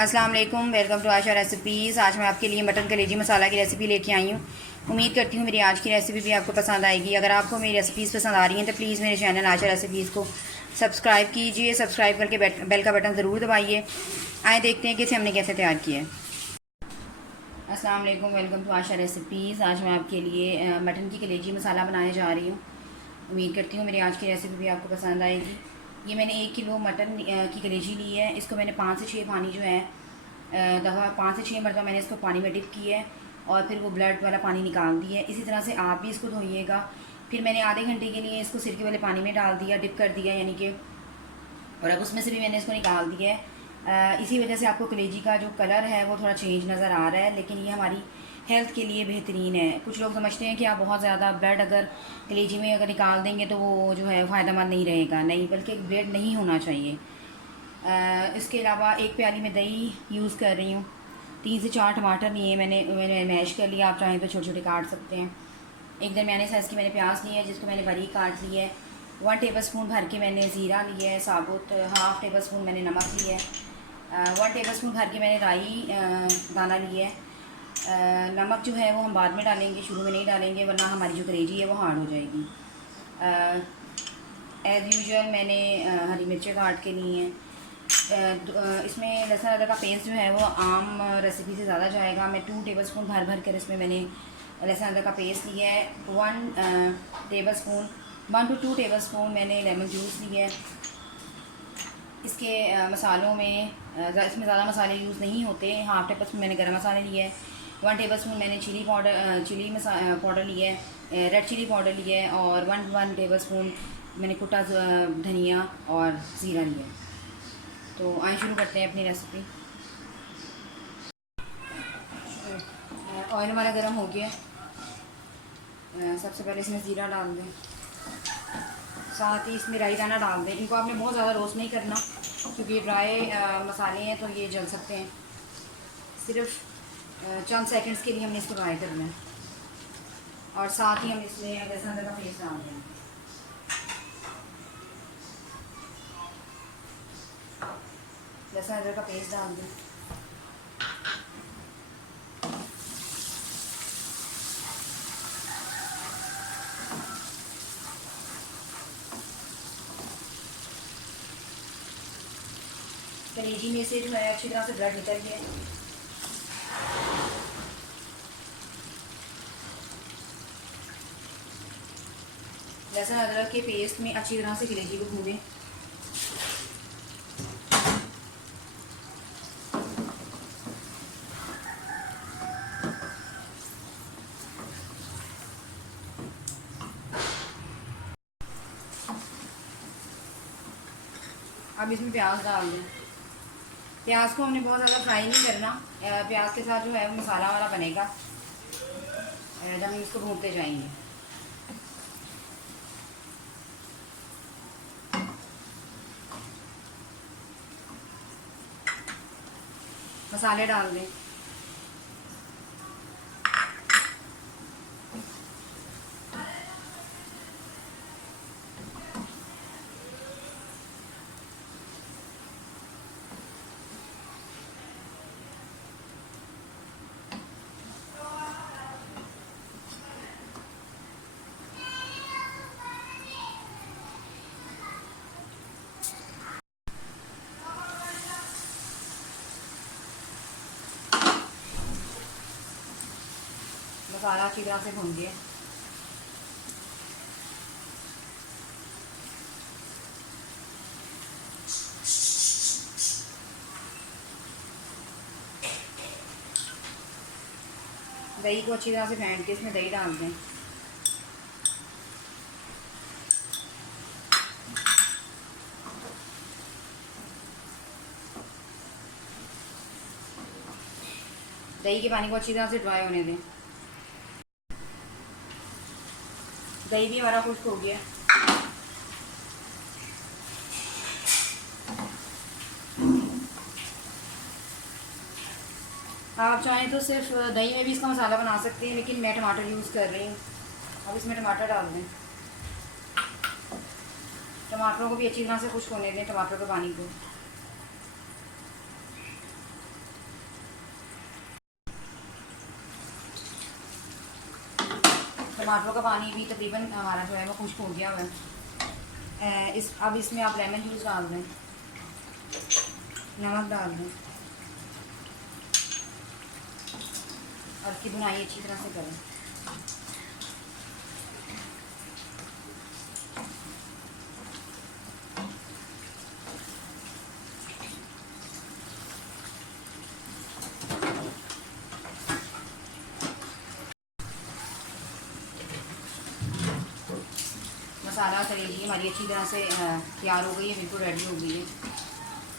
अस्सलाम वालेकुम, welcome to Asha recipes. आज मैं आपके लिए मटन कलेजी मसाला की रेसिपी लेके आई हूँ। उम्मीद करती हूँ मेरी आज की रेसिपी भी आपको पसंद आएगी। अगर आपको मेरी रेसिपीज़ पसंद आ रही हैं तो प्लीज़ मेरे चैनल आशा रेसिपीज़ को सब्सक्राइब कीजिए। सब्सक्राइब करके बेल का बटन ज़रूर दबाइए। आए देखते हैं कि इसे हमने कैसे तैयार किया है। अस्सलाम वालेकुम, वेलकम टू आशा रेसिपीज़। आज मैं आपके लिए मटन की कलेजी मसाला बनाने जा रही हूँ। उम्मीद करती हूँ मेरी आज की रेसिपी भी आपको पसंद आएगी। ये मैंने 1 किलो मटन की कलेजी ली है। इसको मैंने 5 से 6 पानी जो है दफ़ा 5 से 6 मरतबा मैंने इसको पानी में डिप किया है और फिर वो ब्लड वाला पानी निकाल दिया है। इसी तरह से आप भी इसको धोइएगा। फिर मैंने आधे घंटे के लिए इसको सिरके वाले पानी में डाल दिया, डिप कर दिया यानी कि, और अब उसमें से भी मैंने इसको निकाल दिया है। इसी वजह से आपको कलेजी का जो कलर है वो थोड़ा चेंज नज़र आ रहा है, लेकिन ये हमारी हेल्थ के लिए बेहतरीन है। कुछ लोग समझते हैं कि आप बहुत ज़्यादा ब्लड अगर कलेजी में अगर निकाल देंगे तो वो जो है फ़ायदेमंद नहीं रहेगा। नहीं, बल्कि ब्लड नहीं होना चाहिए। इसके अलावा 1 प्याली में दही यूज़ कर रही हूँ। 3 से 4 टमाटर लिए मैंने मैश कर लिया। आप चाहें तो छोटे छोटे काट सकते हैं। एक दरमियाने साइज़ की मैंने प्याज ली है जिसको मैंने बारीक काट लिया है। 1 टेबल स्पून भर के मैंने ज़ीरा लिया है साबुत। हाफ़ टेबल स्पून मैंने नमक लिया है। 1 टेबल स्पून भर के मैंने राई दाना लिया है। नमक जो है वो हम बाद में डालेंगे, शुरू में नहीं डालेंगे वरना हमारी जो कलेजी है वो हार्ड हो जाएगी। एज़ यूजुअल मैंने हरी मिर्चें काट के ली हैं। इसमें लहसुन अदरक का पेस्ट जो है वो आम रेसिपी से ज़्यादा जाएगा। मैं 2 टेबल स्पून भर भर कर इसमें मैंने लहसुन अदरक का पेस्ट लिया है। 1 to 2 टेबल स्पून मैंने लेमन जूस लिया है। इसके मसालों में इसमें ज़्यादा मसाले यूज़ नहीं होते। हाफ़ टेबल स्पून मैंने गरम मसाले लिया है। 1 टेबल स्पून मैंने चिली पाउडर लिया है, रेड चिली पाउडर लिया है, और 1 टेबल स्पून मैंने कुटा धनिया और ज़ीरा लिया है। तो आइए शुरू करते हैं अपनी रेसिपी। ऑयल हमारा गर्म हो गया। सबसे पहले इसमें ज़ीरा डाल दें, साथ ही इसमें राई दाना डाल दें। इनको आपने बहुत ज़्यादा रोस्ट नहीं करना क्योंकि ये ड्राई मसाले हैं तो ये जल सकते हैं। सिर्फ चंद सेकंड्स के लिए हमने इसको फ्राई करना है। और साथ ही हम इसमें लहसुन अदरक का पेस्ट डाल देंगे। लहसुन अदरक का पेस्ट डाल दें। कलेजी में से जो है अच्छी तरह से ब्लड निकल गया। लहसुन अदरक के पेस्ट में अच्छी तरह से कलेजी को भूनें। अब इसमें प्याज डाल दें। प्याज को हमने बहुत ज़्यादा फ्राई नहीं करना। प्याज के साथ जो है वो मसाला वाला बनेगा जब हम इसको भूनते जाएंगे। मसाले डाल दें। मसाला अच्छी तरह से भून गया। दही को अच्छी तरह से फेंट के इसमें दही डाल दें। दही के पानी को अच्छी तरह से ड्राई होने दें। दही भी हमारा खुश्क हो गया। आप चाहें तो सिर्फ दही में भी इसका मसाला बना सकते हैं, लेकिन मैं टमाटर यूज़ कर रही हूँ। अब इसमें टमाटर डाल दें। टमाटरों को भी अच्छी तरह से खुश्क होने दें, टमाटर के पानी को। टमाटरों का पानी भी तकरीबन हमारा जो है वो खुश्क हो गया हुआ है। अब इसमें आप लेमन जूस डाल दें, नमक डाल दें और इसकी बुनाई अच्छी तरह से करें। मसाला कलेजी हमारी अच्छी तरह से तैयार हो गई है, बिल्कुल रेडी हो गई है।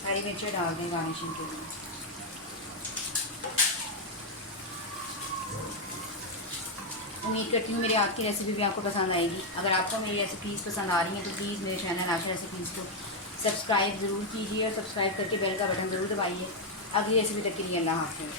हरी मिर्चें डाल दें गार्निशिंग के लिए। उम्मीद करती हूँ मेरी आज की रेसिपी भी आपको पसंद आएगी। अगर आपको मेरी रेसिपीज़ पसंद आ रही हैं तो प्लीज़ मेरे चैनल आशा रेसिपीज़ को सब्सक्राइब ज़रूर कीजिए और सब्सक्राइब करके बेल का बटन ज़रूर दबाइए। अगली रेसिपी तक के लिए अल्लाह हाफ़िज़।